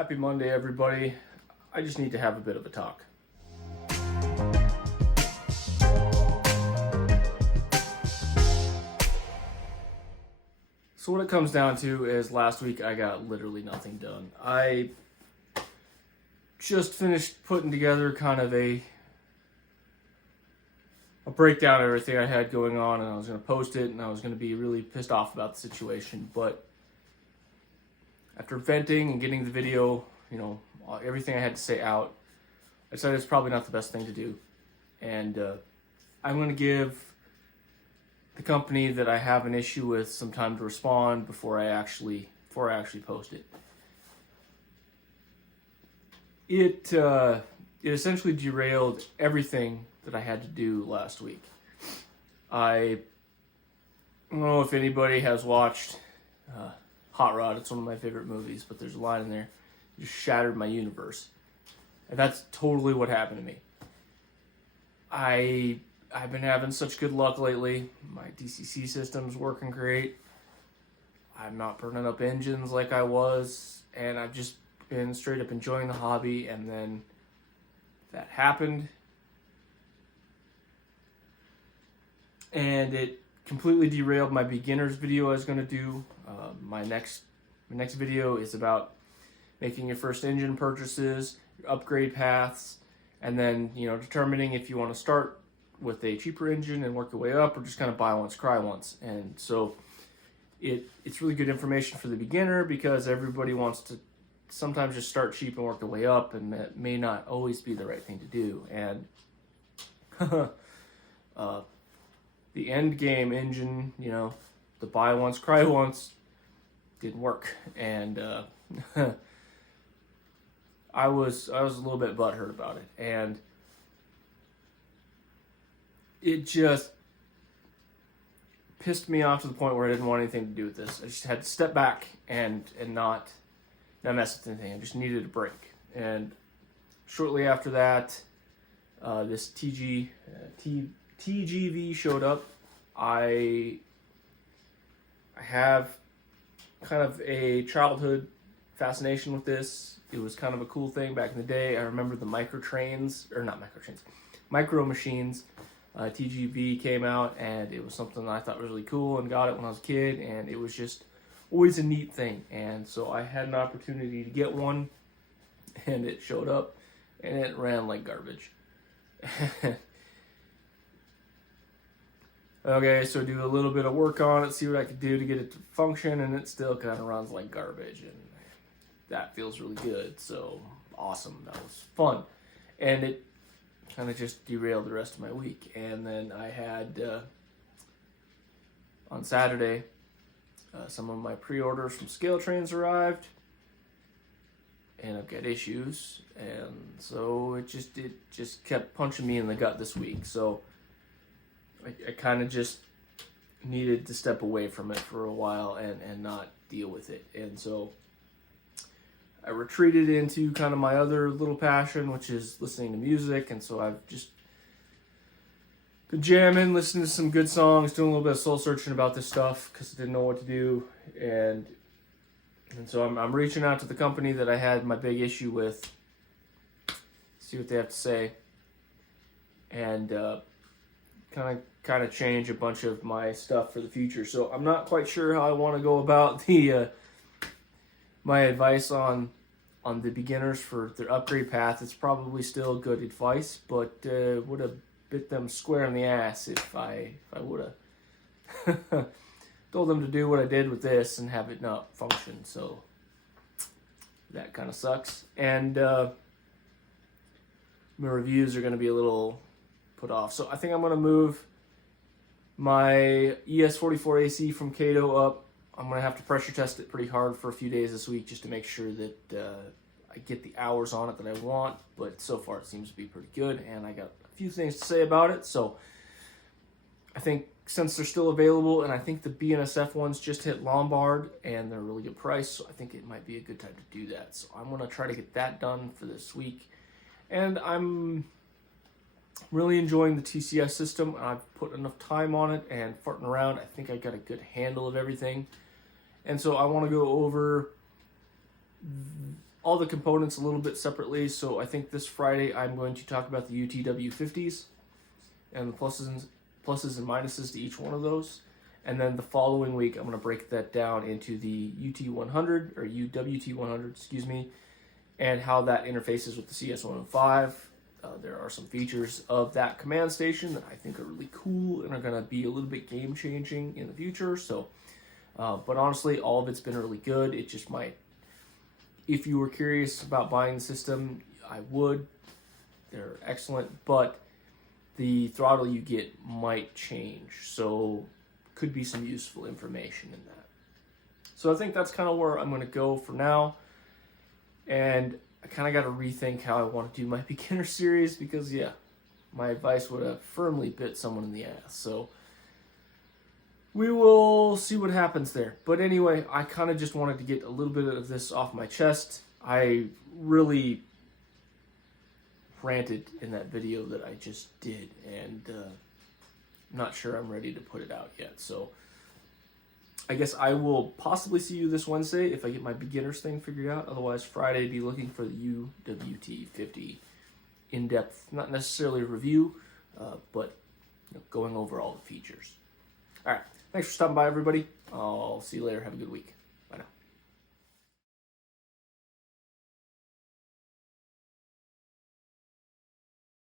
Happy Monday, everybody. I just need to have a bit of a talk. So what it comes down to is last week I got literally nothing done. I just finished putting together kind of a breakdown of everything I had going on, and I was going to post it, and I was going to be really pissed off about the situation. But after venting and getting the video, everything I had to say out, I decided it's probably not the best thing to do. And I'm going to give the company that I have an issue with some time to respond before I actually post it. It essentially derailed everything that I had to do last week. I don't know if anybody has watched Hot Rod. It's one of my favorite movies, but there's a line in there, just shattered my universe. And that's totally what happened to me. I've been having such good luck lately. My DCC system's working great. I'm not burning up engines like I was, and I've just been straight up enjoying the hobby, and then that happened. And it completely derailed my beginner's video I was going to do. My next video is about making your first engine purchases, your upgrade paths, and then determining if you want to start with a cheaper engine and work your way up, or just kind of buy once, cry once. And so it's really good information for the beginner, because everybody wants to sometimes just start cheap and work their way up, and that may not always be the right thing to do. And the end game engine, the buy once, cry once, didn't work. And I was a little bit butthurt about it, and it just pissed me off to the point where I didn't want anything to do with this. I just had to step back and not mess with anything. I just needed a break. And shortly after that, this TGV showed up. I have kind of a childhood fascination with this. It was kind of a cool thing back in the day. I remember the micro machines. TGV came out, and it was something that I thought was really cool, and got it when I was a kid, and it was just always a neat thing. And so I had an opportunity to get one, and it showed up, and it ran like garbage. Okay, so do a little bit of work on it, see what I could do to get it to function, and it still kind of runs like garbage, and that feels really good. So awesome, that was fun. And it kind of just derailed the rest of my week. And then I had on Saturday some of my pre-orders from Scale Trains arrived, and I've got issues, and so it just kept punching me in the gut this week. So I kind of just needed to step away from it for a while and not deal with it. And so I retreated into kind of my other little passion, which is listening to music. And so I've just been jamming, listening to some good songs, doing a little bit of soul searching about this stuff because I didn't know what to do. And so I'm reaching out to the company that I had my big issue with, see what they have to say, and kind of change a bunch of my stuff for the future. So I'm not quite sure how I want to go about my advice on the beginners for their upgrade path. It's probably still good advice, but would have bit them square in the ass if I would have told them to do what I did with this and have it not function. So that kind of sucks. And my reviews are going to be a little put off. So I think I'm going to move my ES44 AC from Kato up. I'm going to have to pressure test it pretty hard for a few days this week just to make sure that I get the hours on it that I want. But so far it seems to be pretty good, and I got a few things to say about it. So I think since they're still available, and I think the BNSF ones just hit Lombard, and they're a really good price, so I think it might be a good time to do that. So I'm going to try to get that done for this week. And I'm really enjoying the TCS system. I've put enough time on it and farting around. I think I got a good handle of everything. And so I want to go over all the components a little bit separately. So I think this Friday I'm going to talk about the UTW50s and the pluses and minuses to each one of those. And then the following week I'm going to break that down into the UT100 or UWT100, excuse me, and how that interfaces with the CS105. There are some features of that command station that I think are really cool and are going to be a little bit game changing in the future. So, but honestly, all of it's been really good. It just might, if you were curious about buying the system, I would. They're excellent, but the throttle you get might change. So, could be some useful information in that. So I think that's kind of where I'm going to go for now. And I kind of got to rethink how I want to do my beginner series because, yeah, my advice would have firmly bit someone in the ass. So we will see what happens there. But anyway, I kind of just wanted to get a little bit of this off my chest. I really ranted in that video that I just did, and I'm not sure I'm ready to put it out yet. So I guess I will possibly see you this Wednesday if I get my beginners thing figured out. Otherwise, Friday, be looking for the UWT50 in-depth, not necessarily review, but going over all the features. All right. Thanks for stopping by, everybody. I'll see you later. Have a good week.